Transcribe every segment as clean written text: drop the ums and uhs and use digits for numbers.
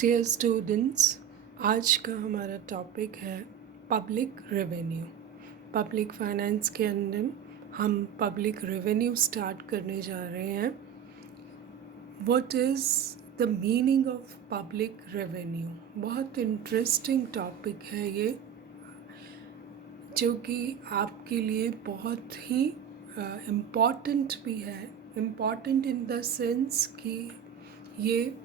Dear students, आज का हमारा टॉपिक है पब्लिक रेवेन्यू। पब्लिक फाइनेंस के अंदर हम पब्लिक रेवेन्यू स्टार्ट करने जा रहे हैं। What is the meaning of public revenue? बहुत इंटरेस्टिंग टॉपिक है ये, जो कि आपके लिए बहुत ही इम्पॉर्टेंट भी है। इम्पॉर्टेंट इन द सेंस कि ये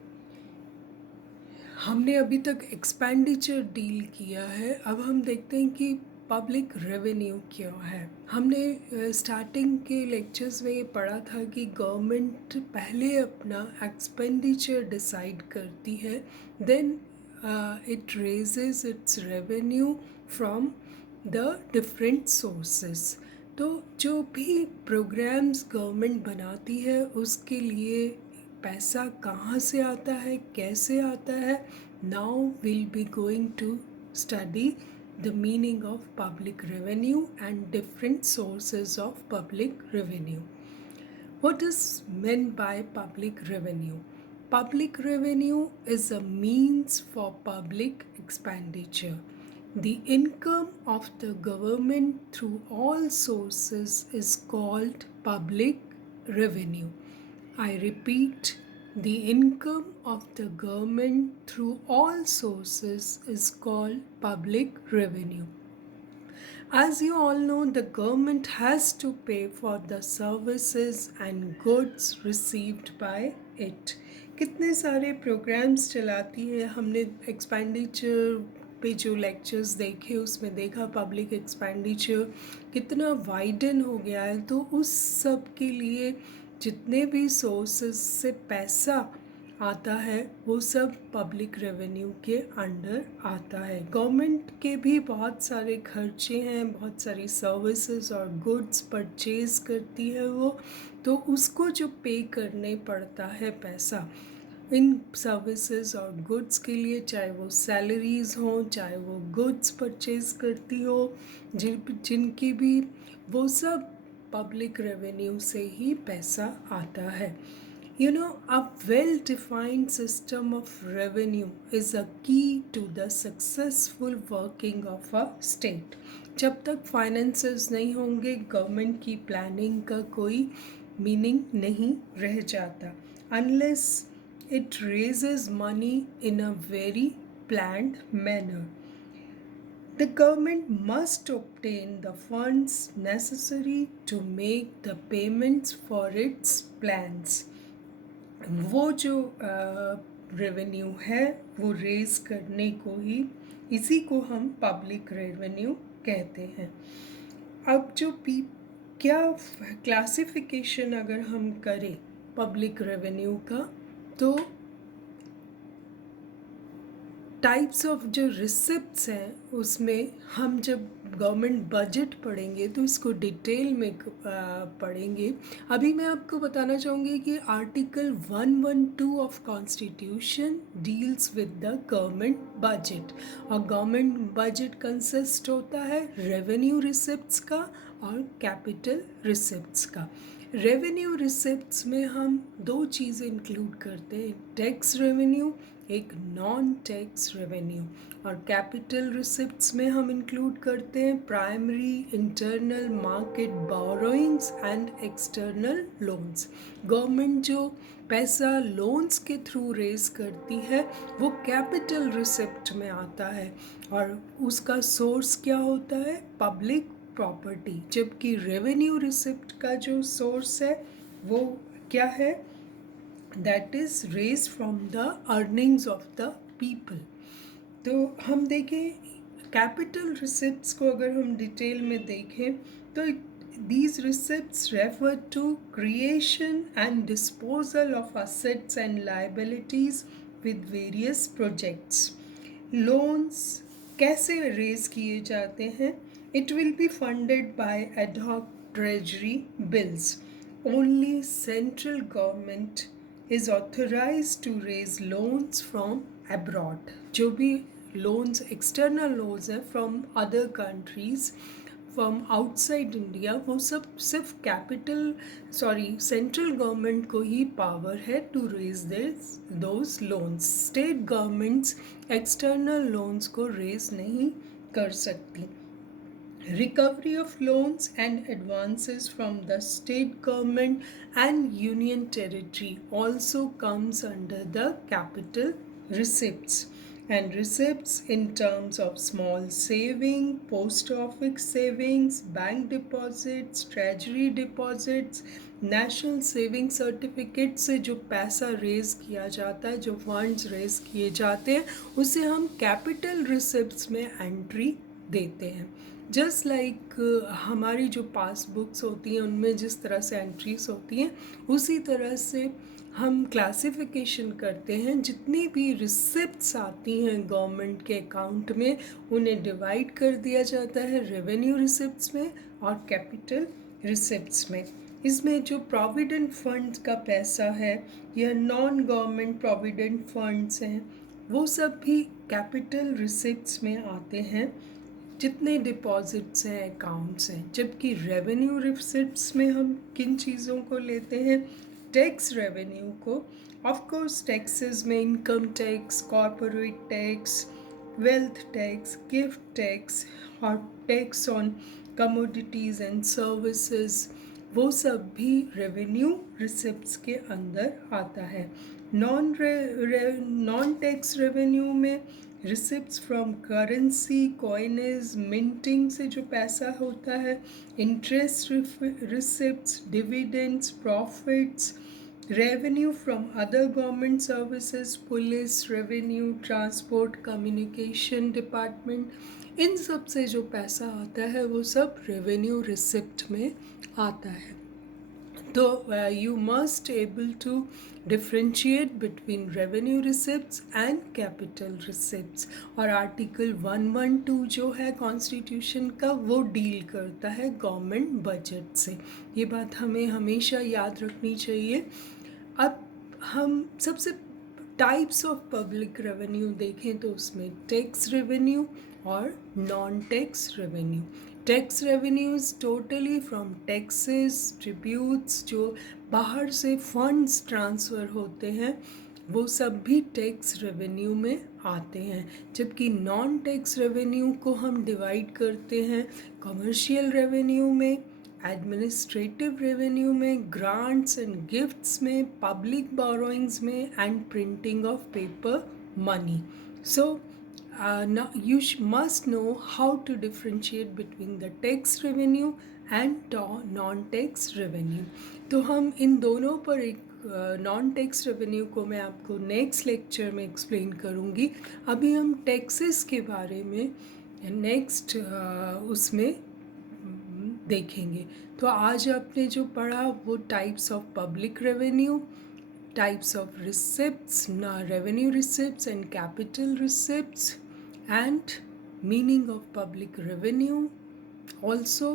हमने अभी तक एक्सपेंडिचर डील किया है। अब हम देखते हैं कि पब्लिक रेवेन्यू क्या है। हमने स्टार्टिंग के लेक्चर्स में ये पढ़ा था कि गवर्नमेंट पहले अपना एक्सपेंडिचर डिसाइड करती है, then it raises its revenue from the different sources. तो जो भी प्रोग्राम्स गवर्नमेंट बनाती है उसके लिए पैसा कहाँ से आता है, कैसे आता है, now will be going to study the meaning of public revenue and different sources of public revenue. What is meant by public revenue? Public revenue is a means for public expenditure. The income of the government through all sources is called public revenue. I repeat, the income of the government through all sources is called public revenue. As you all know, the government has to pay for the services and goods received by it. कितने सारे programmes चलाती है। हमने expenditure पे जो lectures देखे उसमें देखा पब्लिक एक्सपेंडिचर कितना वाइडन हो गया है। तो उस सब के लिए जितने भी सोर्सेस से पैसा आता है वो सब पब्लिक रेवेन्यू के अंडर आता है। गवर्नमेंट के भी बहुत सारे खर्चे हैं, बहुत सारी सर्विसेज और गुड्स परचेज करती है वो, तो उसको जो पे करने पड़ता है पैसा इन सर्विसेज और गुड्स के लिए, चाहे वो सैलरीज हों, चाहे वो गुड्स परचेज करती हो, जिनकी भी, वो सब पब्लिक रेवेन्यू से ही पैसा आता है. You know, a well-defined system of revenue is a key to the successful working of a state. जब तक फाइनेंसेस नहीं होंगे गवर्नमेंट की प्लानिंग का कोई मीनिंग नहीं रह जाता, unless it raises money in a very planned manner. The government must obtain the funds necessary to make the payments for its plans. वो जो रेवेन्यू है वो रेज करने को ही, इसी को हम पब्लिक रेवेन्यू कहते हैं. अब जो क्या क्लासिफिकेशन अगर हम करें पब्लिक रेवेन्यू का, तो टाइप्स ऑफ जो रिसिप्ट्स हैं उसमें हम जब गवर्नमेंट बजट पढ़ेंगे तो इसको डिटेल में पढ़ेंगे. अभी मैं आपको बताना चाहूँगी कि article 112 of constitution deals with the government budget, और गवर्नमेंट बजट कंसिस्ट होता है रेवेन्यू रिसिप्ट्स का और कैपिटल रिसिप्ट्स का. रेवेन्यू रिसिप्ट्स में हम दो चीज़ें इंक्लूड करते हैं, टैक्स रेवेन्यू, एक नॉन टैक्स रेवेन्यू, और कैपिटल रिसिप्ट्स में हम इंक्लूड करते हैं primary internal market borrowings and external loans. Government जो पैसा लोन्स के थ्रू रेज करती है वो कैपिटल रिसिप्ट में आता है, और उसका सोर्स क्या होता है, पब्लिक प्रॉपर्टी. जबकि रेवेन्यू रिसिप्ट का जो सोर्स है वो क्या है, that is raise from the earnings of the people. तो हम देखें कैपिटल रिसिप्ट्स को, अगर हम डिटेल में देखें तो these receipts refer to creation and disposal of assets and liabilities with various projects. Loans कैसे रेज किए जाते हैं, it will be funded by ad hoc treasury bills. Only central government is authorized to raise loans from abroad. जो भी loans, external loans हैं from other countries, from outside India, वो सब सिर्फ सेंट्रल गवर्नमेंट को ही पावर है to raise those loans. State governments external loans को रेज नहीं कर सकती। Recovery of loans and advances from the state government and union territory also comes under the capital receipts. And receipts in terms of small saving, post office savings, bank deposits, treasury deposits, national saving certificate से जो पैसा raise किया जाता है, जो funds raise किए जाते हैं, उसे हम कैपिटल रिसिप्ट्स में एंट्री देते हैं। जस्ट लाइक हमारी जो पासबुक्स होती हैं उनमें जिस तरह से एंट्रीज होती हैं, उसी तरह से हम क्लासिफिकेशन करते हैं। जितनी भी रिसिप्ट्स आती हैं गवर्नमेंट के अकाउंट में, उन्हें डिवाइड कर दिया जाता है रेवेन्यू रिसिप्ट्स में और कैपिटल रिसिप्ट्स में। इसमें जो प्रोविडेंट फंड का पैसा है या नॉन गवर्नमेंट प्रोविडेंट फंड्स हैं, वो सब भी कैपिटल रिसिप्ट्स में आते हैं। जितने डिपॉजिट्स हैं, अकाउंट्स हैं। जबकि रेवेन्यू रिसिप्ट्स में हम किन चीज़ों को लेते हैं? टैक्स रेवेन्यू को। ऑफ कोर्स टैक्सेस में income tax, corporate tax, wealth tax, gift tax और tax on commodities and services, वो सब भी रेवेन्यू रिसिप्ट्स के अंदर आता है। नॉन टैक्स रेवेन्यू में receipts from currency, coinage, minting से जो पैसा होता है, interest receipts, dividends, profits, revenue from other government services, police, revenue, transport, communication department, इन सब से जो पैसा आता है वो सब रेवेन्यू रिसिप्ट में आता है। तो you must able to differentiate between revenue receipts and capital receipts. और आर्टिकल 112 जो है कॉन्स्टिट्यूशन का, वो डील करता है गवर्नमेंट बजट से। ये बात हमें हमेशा याद रखनी चाहिए। अब हम सबसे टाइप्स ऑफ पब्लिक रेवेन्यू देखें तो उसमें टैक्स रेवेन्यू और non tax revenue. Tax revenues totally from taxes, tributes, जो बाहर से फंड्स ट्रांसफ़र होते हैं, वो सब भी टैक्स रेवेन्यू में आते हैं। जबकि नॉन टैक्स रेवेन्यू को हम डिवाइड करते हैं कमर्शियल रेवेन्यू में, एडमिनिस्ट्रेटिव रेवेन्यू में, ग्रांट्स एंड गिफ्ट्स में, पब्लिक बोरोइंग्स में and printing of paper money. So now you must know how to differentiate between the tax revenue and non-tax revenue। तो हम इन दोनों पर एक नॉन टैक्स रेवेन्यू को मैं आपको नेक्स्ट लेक्चर में एक्सप्लेन करूँगी। अभी हम टैक्सेस के बारे में नेक्स्ट उसमें देखेंगे। तो आज आपने जो पढ़ा वो types of public revenue, types of receipts, revenue receipts and capital receipts, and meaning of public revenue, also